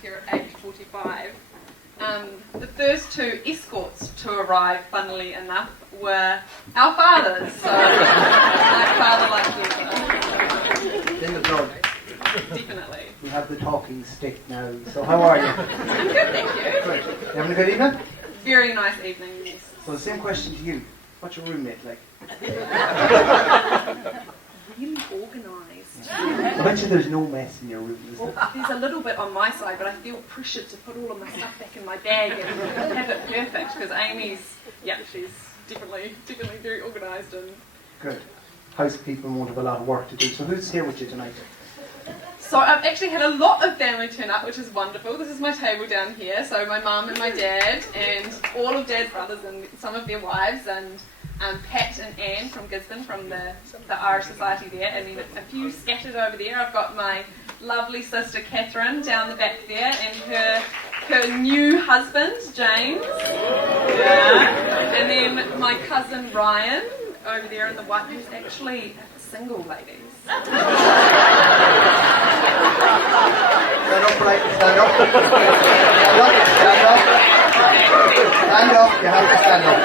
here at 8:45. The first two escorts to arrive, funnily enough, were our fathers. So, my father like you. In the blood. Definitely. We have the talking stick now. So how are you? I'm good, thank you. Good. You having a good evening? Very nice evening, yes. So the same question to you. What's your roommate like? Really organised. I bet you there's no mess in your room, is there? Well, there's a little bit on my side, but I feel pressured to put all of my stuff back in my bag and have it perfect, because Amy's, she's definitely very organised and... Good. Housekeeping won't have a lot of work to do. So who's here with you tonight? So I've actually had a lot of family turn up, which is wonderful. This is my table down here. So my mum and my dad and all of Dad's brothers and some of their wives and Pat and Anne from Gisborne, from the Irish Society there, and then a few scattered over there. I've got my lovely sister Catherine down the back there and her new husband, James. Yeah. And then my cousin Ryan over there in the white, who's actually single, ladies. Stand up, right? Stand up. Stand up. Stand up. You have to stand up.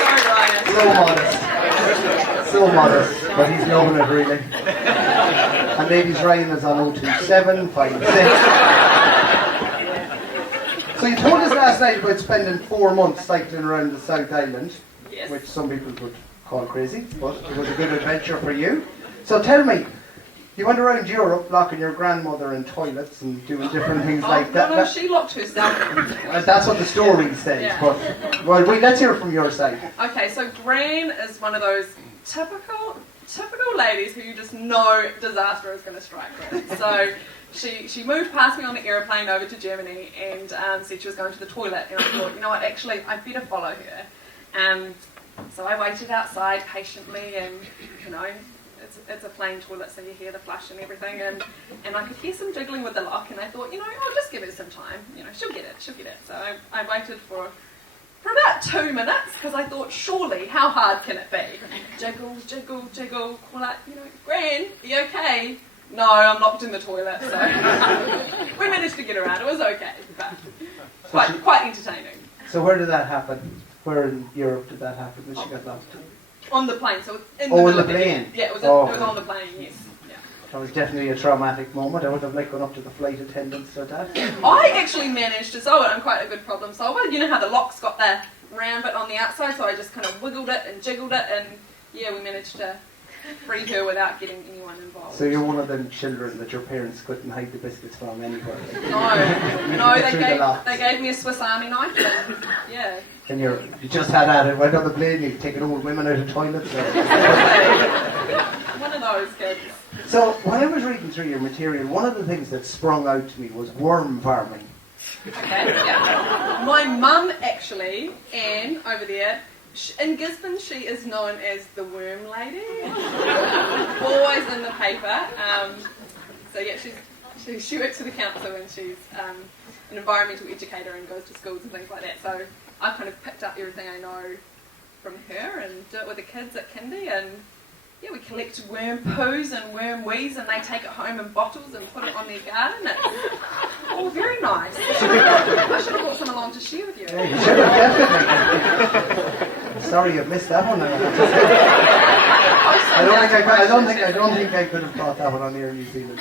Sorry, Ryan. So modest, but he's loving it really. And ladies, Ryan is on 027 56. So you told us last night about spending 4 months cycling around the South Island, yes, which some people would call crazy, but it was a good adventure for you. So tell me, you went around Europe locking your grandmother in toilets and doing different things like that. No, she locked herself in. That's what the story says, Yeah. but well, let's hear it from your side. Okay, so Gran is one of those typical ladies who you just know disaster is going to strike with. So she moved past me on the aeroplane over to Germany and said she was going to the toilet, and I thought, you know what, actually I better follow her. So I waited outside patiently, and you know, it's a plain toilet, so you hear the flush and everything, and I could hear some jiggling with the lock, and I thought, you know, I'll just give her some time, you know, she'll get it. So I waited for about 2 minutes, because I thought, surely, how hard can it be? Jiggle, jiggle, jiggle, call out, you know, Gran, are you okay? No, I'm locked in the toilet, so we managed to get around. It was okay, but quite entertaining. So where did that happen? Where in Europe did that happen when she got locked? On the plane, so in the middle the of plane? Yeah, it was on the plane, yes. Yeah. That was definitely a traumatic moment. I would have liked going up to the flight attendants or that. I actually managed to solve it. I'm quite a good problem solver. You know how the lock's got the round bit on the outside, so I just kind of wiggled it and jiggled it, and yeah, we managed to free her without getting anyone involved. So you're one of them children that your parents couldn't hide the biscuits from anywhere. No, they gave me a Swiss Army knife, and yeah. And you just had at it, went on the plane, you've taken old women out of toilets. One of those kids. So when I was reading through your material, one of the things that sprung out to me was worm farming. Okay, yeah. My mum actually, Anne, over there, in Gisborne, she is known as the worm lady. Always in the paper. So yeah, she works for the council, and she's an environmental educator and goes to schools and things like that. So I've kind of picked up everything I know from her and do it with the kids at kindy, and yeah, we collect worm poos and worm wees, and they take it home in bottles and put it on their garden. It's all very nice. I should have brought some along to share with you. Yeah, you should have, definitely. Sorry you've missed that one. I don't think I could have brought that one on here in New Zealand.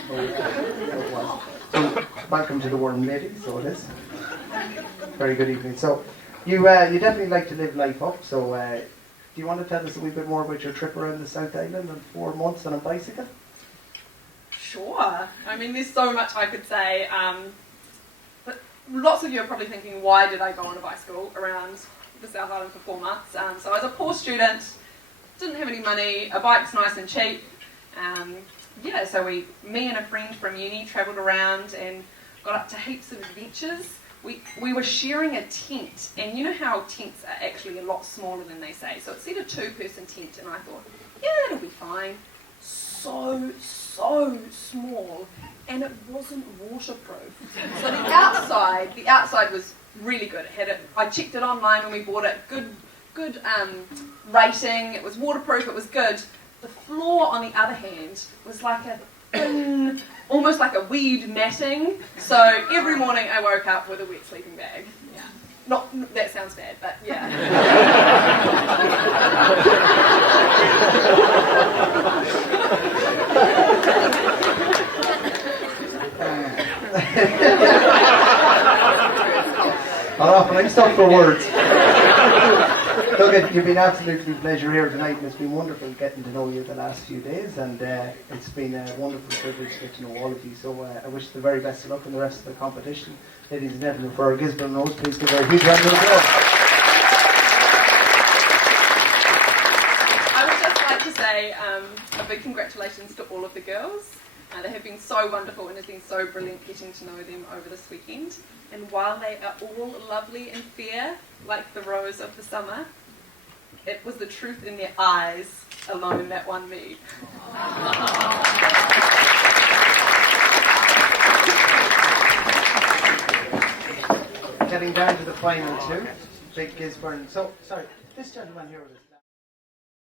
So welcome to the Worm Lady, so it is. Very good evening. So you definitely like to live life up, so do you want to tell us a wee bit more about your trip around the South Island in 4 months on a bicycle? Sure. I mean, there's so much I could say. But lots of you are probably thinking, why did I go on a bicycle around the South Island for 4 months? So I was a poor student, didn't have any money, a bike's nice and cheap. So me and a friend from uni travelled around and got up to heaps of adventures. We were sharing a tent, and you know how tents are actually a lot smaller than they say. So it said a 2-person tent, and I thought, yeah, it'll be fine. So small, and it wasn't waterproof. So the outside was really good. I checked it online when we bought it. Good rating. It was waterproof. It was good. The floor, on the other hand, was like a thin, almost like a weed matting. So every morning I woke up with a wet sleeping bag. Yeah. Not that sounds bad, but yeah. I'm stuck for words. Look, you've been absolutely a pleasure here tonight, and it's been wonderful getting to know you the last few days, and it's been a wonderful privilege to get to know all of you. So I wish the very best of luck in the rest of the competition. Ladies and gentlemen, for our Gisborne RoT, please give her a huge round of applause. I would just like to say a big congratulations to all of the girls. They have been so wonderful, and it's been so brilliant getting to know them over this weekend. And while they are all lovely and fair, like the rose of the summer, it was the truth in their eyes alone that won me. Getting down to the final two, big Gisborne. So, sorry, this gentleman here with us.